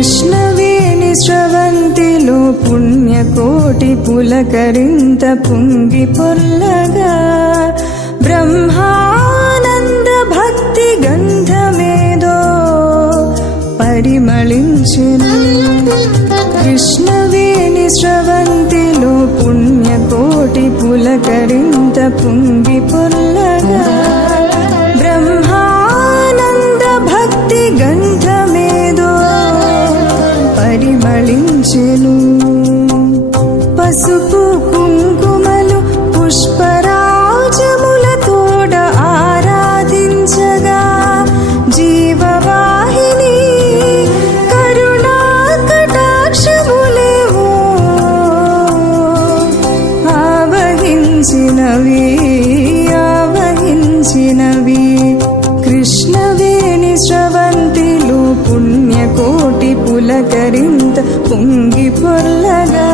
కృష్ణవేణి స్రవంతిలో పుణ్యకోటి పులకరింత పుంగి పొల్లగా బ్రహ్మానంద భక్తి గంధమేదో పరిమళించెను. కృష్ణవేణి స్రవంతిలో పుణ్యకోటి పులకరింత పుంగి పొల్ల పసుపు కుంకుమలు పుష్పరాజముల తోడ ఆరాధించగా జీవవాహిని కరుణా కటాక్షములేవో ఆవహించినవి ఆవహించినవి. కృష్ణవేణి శ్రవ పులకరింత పొంగి పొల్లగా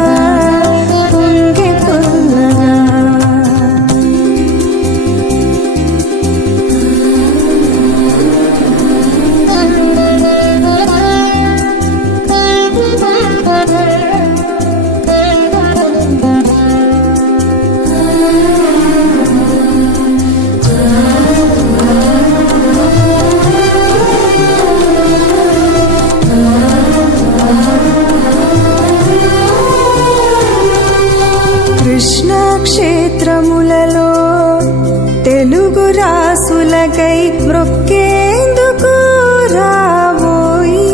తెలుగు రాసులకై మృక్కేందుకు రాబోయి?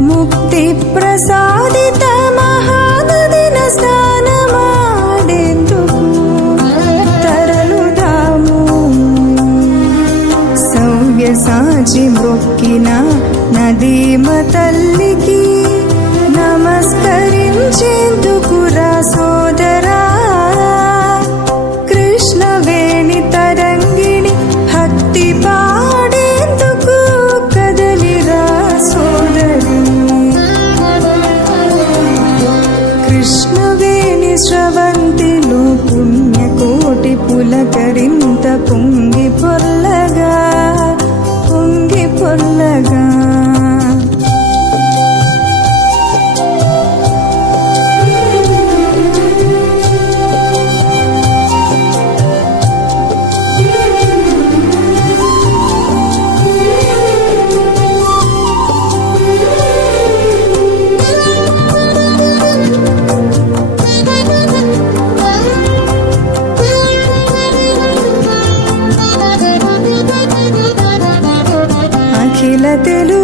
ముక్తి ప్రసాదిత మహాదిన స్నానమాడేందుకు తరలుదాము? సౌవ్య సాచి మొక్కిన నదీమ తల్లి పులకరింత పొంగి పొల్ల తెలు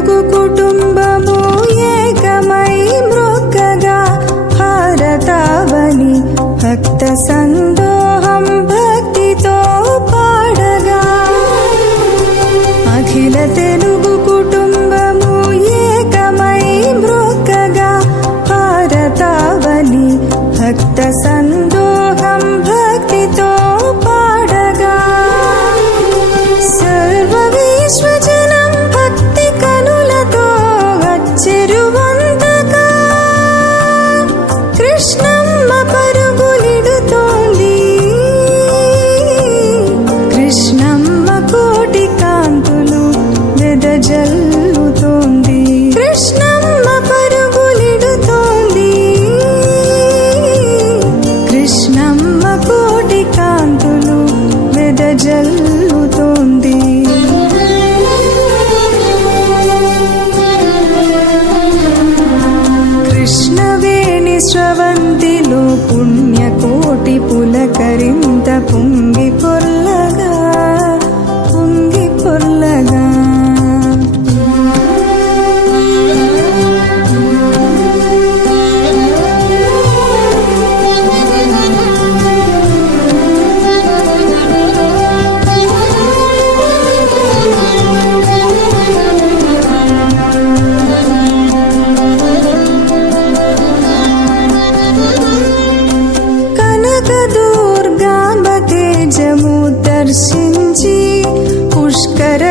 కోటి కాంతులు వెదజల్లుతోంది కృష్ణవేణి స్రవంతిలో పుణ్యకోటి పులకరింది దర్శించి పుష్కర